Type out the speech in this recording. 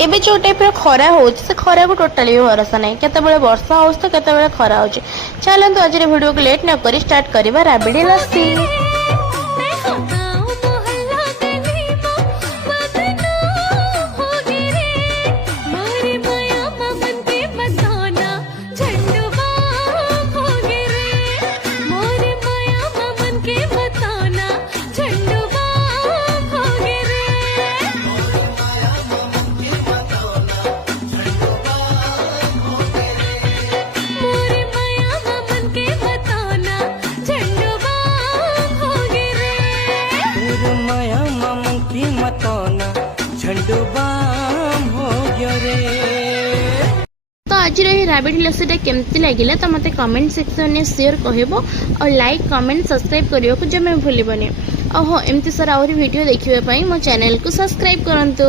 एबे जो टाइप खरा हो से खरा को टोटाली भी भरोसा नहीं केतेबेले वर्षा हो तो केतेबेले खरा हो। चलते आज वीडियो को लेट न करी स्टार्ट करिबा राबिडी लस्सी। तो आज राबिडी लस्सीटा केमती लगे तो मत कमेंट सेक्शन में शेयर कहब और लाइक कमेंट सब्सक्राइब करने को जमा भूलनी। हाँ एमती सारा आहरी वीडियो देखिए मो चैनल को सब्सक्राइब करंतु।